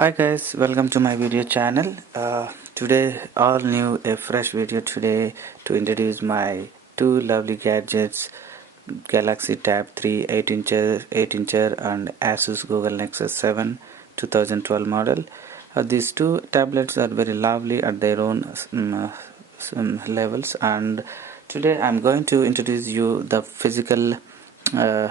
Hi guys, welcome to my video channel. Today all new a fresh video today to introduce my two lovely gadgets, Galaxy Tab 3 8-incher and Asus Google Nexus 7 2012 model. These two tablets are very lovely at their own levels, and today I'm going to introduce you the physical uh,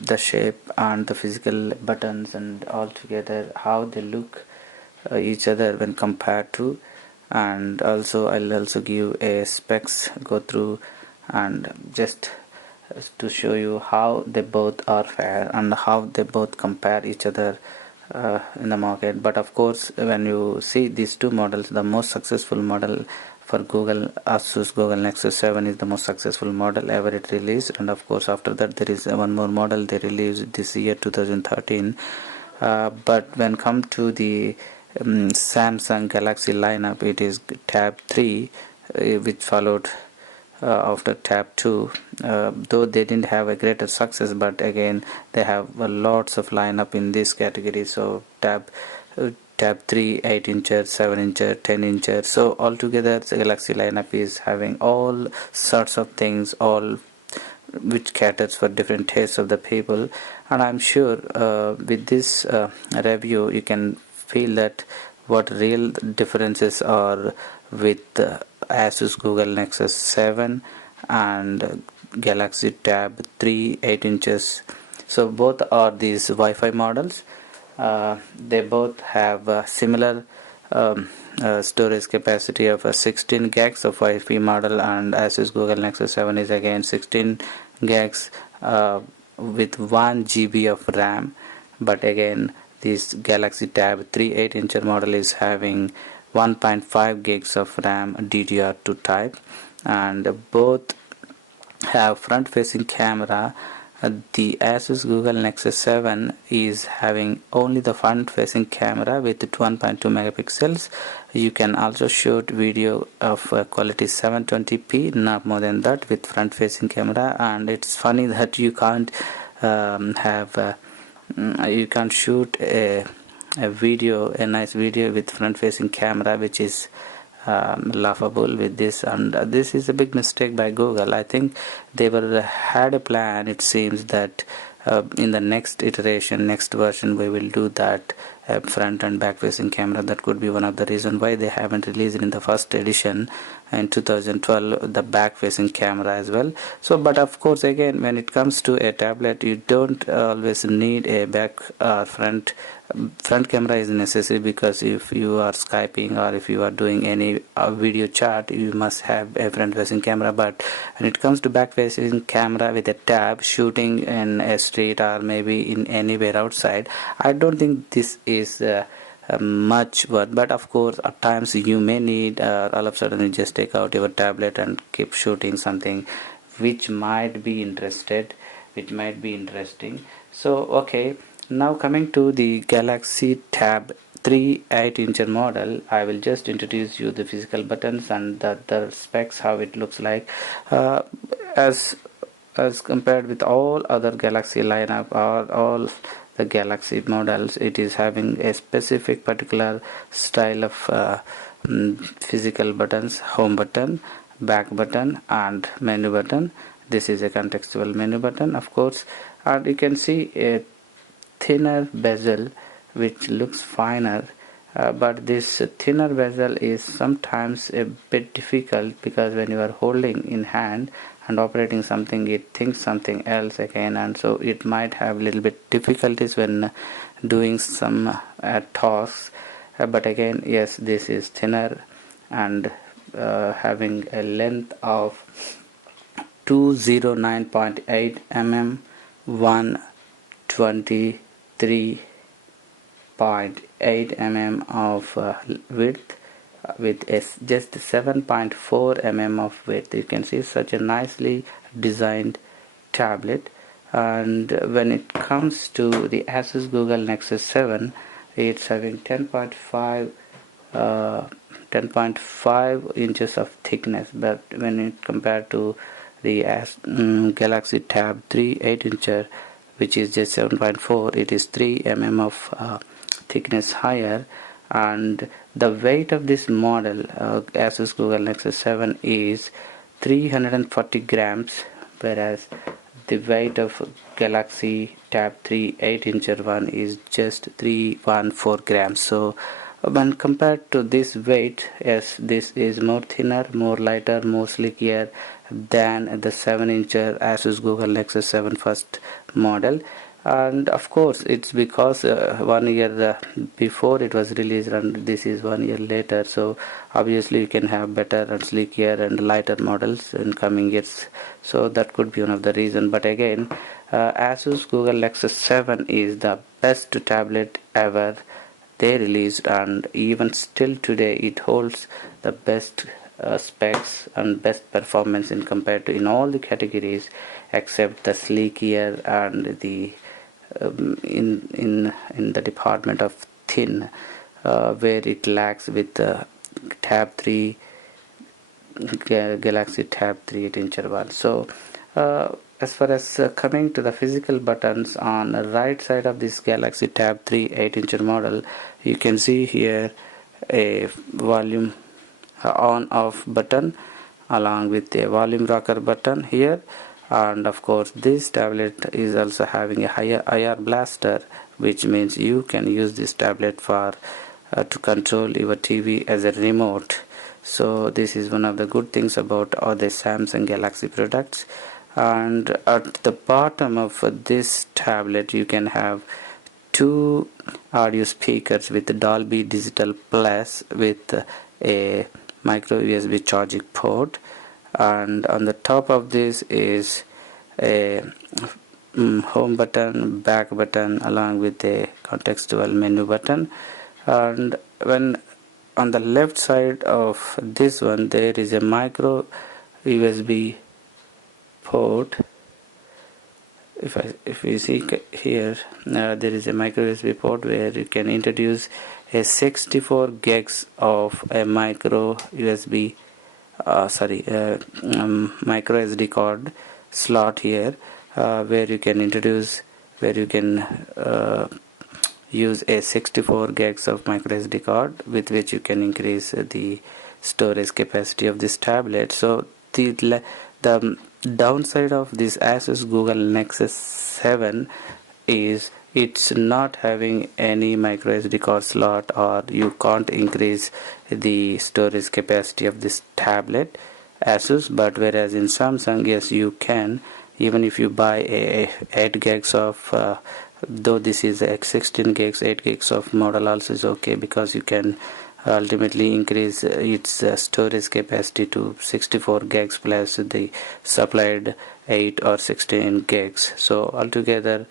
the shape and the physical buttons and all together how they look each other when compared to, and also I'll also give a specs go through and just to show you how they both are fair and how they both compare each other in the market. But of course, when you see these two models, the most successful model for Google, Asus Google Nexus 7 is the most successful model ever it released, and of course after that there is one more model they released this year 2013. But when come to the Samsung Galaxy lineup, it is Tab 3 which followed after Tab 2, though they didn't have a greater success, but again they have lots of lineup in this category. So Tab 3, 8-incher, 7-incher, 10-incher. So altogether the Galaxy lineup is having all sorts of things, all which caters for different tastes of the people. And I'm sure with this review you can feel that what real differences are with Asus Google Nexus 7 and Galaxy Tab 3 8 inches. So both are these Wi-Fi models. They both have similar storage capacity of 16 gigs of Wi-Fi model, and Asus Google Nexus 7 is again 16 gigs with 1 GB of RAM. But again this Galaxy Tab 3 8-incher model is having 1.5 gigs of RAM DDR2 type, and both have front facing camera. The Asus Google Nexus 7 is having only the front facing camera with 1.2 megapixels. You can also shoot video of quality 720p, not more than that, with front facing camera. And it's funny that you can't you can't shoot a nice video with front facing camera, which is laughable with this. And this is a big mistake by Google. I think they had a plan, it seems, that in the next iteration, next version, we will do that front and back facing camera. That could be one of the reasons why they haven't released it in the first edition in 2012, the back facing camera as well. So but of course, again, when it comes to a tablet, you don't always need a back or front camera is necessary, because if you are Skyping or if you are doing any video chat, you must have a front facing camera. But when it comes to back facing camera with a tab, shooting in a street or maybe in anywhere outside, I don't think this is much worth. But of course at times you may need all of a sudden you just take out your tablet and keep shooting something which might be interesting. So okay, now coming to the Galaxy Tab 3 8-incher model, I will just introduce you the physical buttons and the specs, how it looks like. As compared with all other Galaxy lineup or all the Galaxy models, it is having a specific particular style of physical buttons: home button, back button, and menu button. This is a contextual menu button, of course, and you can see a thinner bezel which looks finer, but this thinner bezel is sometimes a bit difficult, because when you are holding in hand and operating something, it thinks something else again, and so it might have a little bit difficulties when doing some tasks. But again, yes, this is thinner and having a length of 209.8 mm, 123.8 mm of width, with just 7.4 mm of width. You can see such a nicely designed tablet. And when it comes to the Asus Google Nexus 7, it's having 10.5 inches of thickness, but when it compared to the Galaxy Tab 3 8-incher, which is just 7.4, it is 3 mm of thickness higher, and the weight of this model, Asus Google Nexus 7, is 340 grams, whereas the weight of Galaxy Tab 3 8-incher one is just 314 grams. So when compared to this weight, yes, this is more thinner, more lighter, more sleeker than the 7-incher Asus Google Nexus 7 first model. And of course it's because 1 year before it was released, and this is 1 year later, so obviously you can have better and sleeker and lighter models in coming years, so that could be one of the reason. But again, Asus Google Nexus 7 is the best tablet ever they released, and even still today it holds the best specs and best performance in compared to in all the categories except the sleeker and the in the department of thin, where it lacks with the Tab 3 Galaxy Tab 3 8-incher one. So as far as coming to the physical buttons on the right side of this Galaxy Tab 3 8-incher model, you can see here a volume on off button along with a volume rocker button here. And of course this tablet is also having a higher IR blaster, which means you can use this tablet for to control your TV as a remote. So this is one of the good things about all the Samsung Galaxy products. And at the bottom of this tablet you can have two audio speakers with Dolby Digital Plus with a micro USB charging port, and on the top of this is a home button, back button, along with a contextual menu button. And when on the left side of this one there is a micro USB port. If you see here, there is a micro USB port where you can introduce a 64 gigs of a micro USB micro SD card slot here, where you can use a 64 gigs of micro SD card, with which you can increase the storage capacity of this tablet. So the downside of this Asus Google Nexus 7 is it's not having any micro SD card slot, or you can't increase the storage capacity of this tablet Asus. But whereas in Samsung, yes, you can, even if you buy a 8 gigs of though this is a 16 gigs, 8 gigs of model also is okay, because you can ultimately increase its storage capacity to 64 gigs plus the supplied 8 or 16 gigs. So altogether,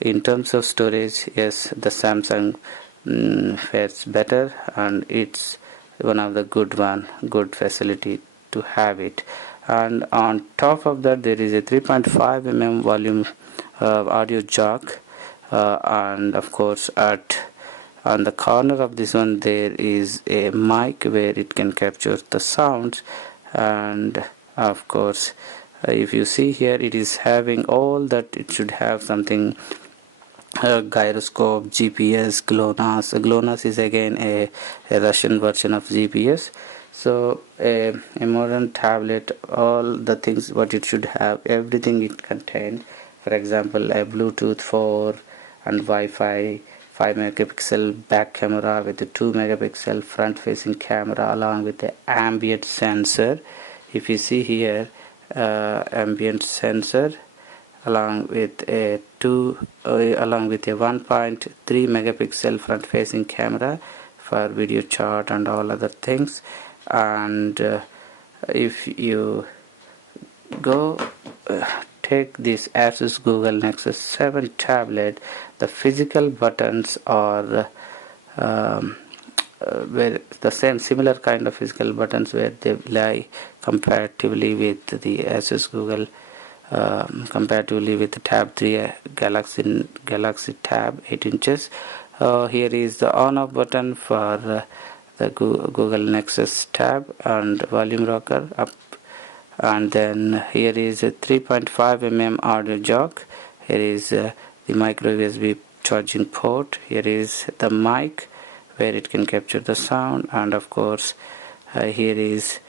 in terms of storage, yes, the Samsung fares better, and it's one of the good facility to have it. And on top of that there is a 3.5 mm volume audio jack, and of course on the corner of this one there is a mic where it can capture the sounds. And of course if you see here, it is having all that it should have, something gyroscope, GPS, GLONASS. GLONASS is again a Russian version of GPS. So a modern tablet, all the things what it should have, everything it contained. For example, a Bluetooth 4 and Wi-Fi, 5 megapixel back camera with a 2 megapixel front facing camera, along with the ambient sensor. If you see here, ambient sensor along with a 1.3 megapixel front facing camera for video chat and all other things. And if you go take this Asus Google Nexus 7 tablet, the physical buttons are where the similar kind of physical buttons where they lie comparatively with the Asus Google comparatively with the Tab 3 Galaxy Tab 8 inches. Here is the on off button for the Google Nexus Tab and volume rocker up, and then here is a 3.5 mm audio jack. Here is the micro USB charging port. Here is the mic where it can capture the sound, and of course here is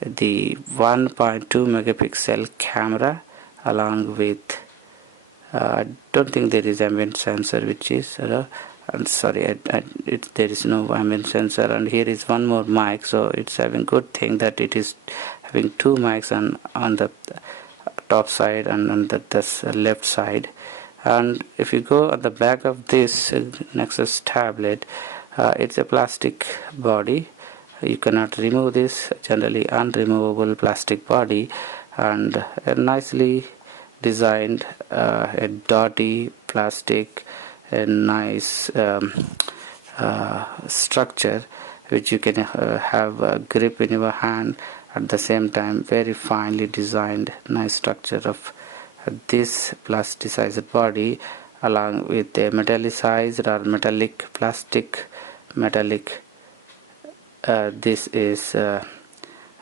the 1.2 megapixel camera along with I don't think there is ambient sensor, which is I'm sorry, there is no ambient sensor. And here is one more mic, so it's having good thing that it is having two mics on the top side and on the left side. And if you go on the back of this Nexus tablet, it's a plastic body. You cannot remove this, generally unremovable plastic body, and a nicely designed a dirty plastic, a nice structure which you can have a grip in your hand. At the same time, very finely designed nice structure of this plasticized body along with a metallicized or metallic plastic metallic this is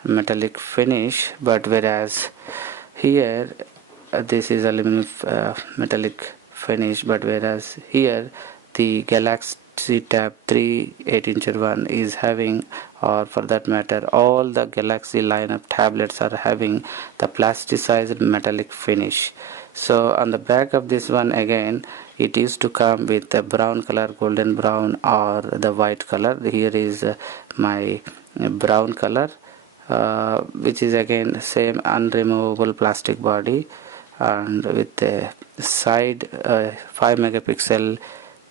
metallic finish, but whereas here this is aluminum metallic finish, but whereas here the Galaxy Tab 3 8-inch one is having, or for that matter all the Galaxy lineup tablets are having the plasticized metallic finish. So on the back of this one, again it used to come with a brown color, golden brown, or the white color. Here is my brown color, which is again same unremovable plastic body, and with a side 5 megapixel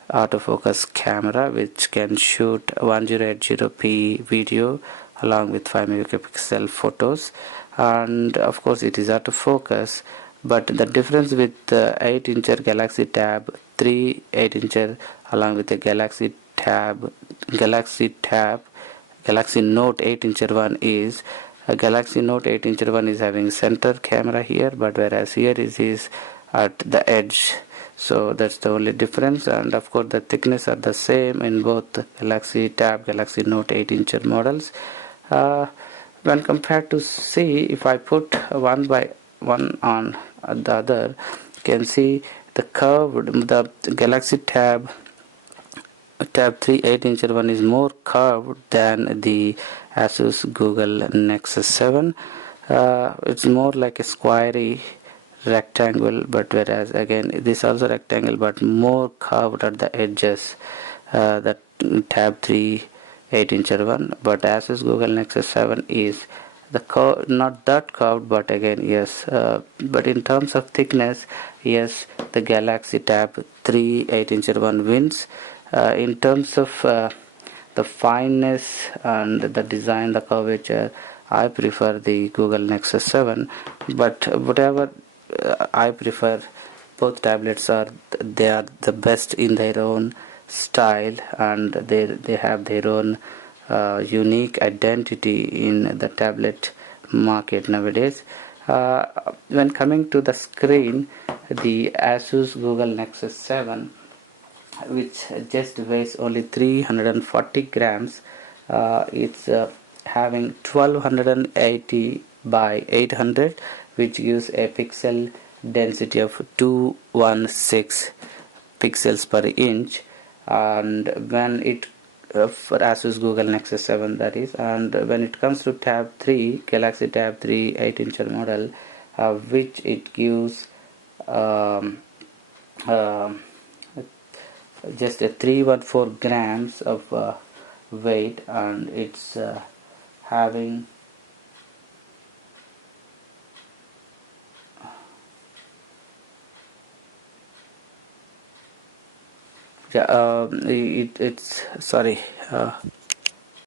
autofocus camera which can shoot 1080p video along with 5 megapixel photos. And of course it is autofocus, but the difference with the 8-inch Galaxy Tab 3 8-inch along with the Galaxy Note 8-inch one is a Galaxy Note 8-inch one is having center camera here, but whereas here is at the edge. So that's the only difference, and of course the thickness are the same in both Galaxy Tab, Galaxy Note 8-inch models. When compared to see, if I put one by one on the other, you can see the Galaxy Tab 3 8-inch one is more curved than the Asus Google Nexus 7. It's more like a squarey rectangle, but whereas again this also rectangle but more curved at the edges, that Tab 3 8-inch one, but Asus Google Nexus 7 is the not that curved, but again yes, but in terms of thickness, yes, the Galaxy Tab 3 8-inch one wins. In terms of the fineness and the design, the curvature, I prefer the Google Nexus 7, but whatever I prefer, both tablets are the best in their own style, and they have their own unique identity in the tablet market nowadays. When coming to the screen, the Asus Google Nexus 7, which just weighs only 340 grams, it's having 1280 by 800, which gives a pixel density of 216 pixels per inch. And when it for Asus Google Nexus 7, that is, and when it comes to Tab 3, Galaxy Tab 3 8-inch model, which it gives just a 314 grams of weight, and it's having it's sorry,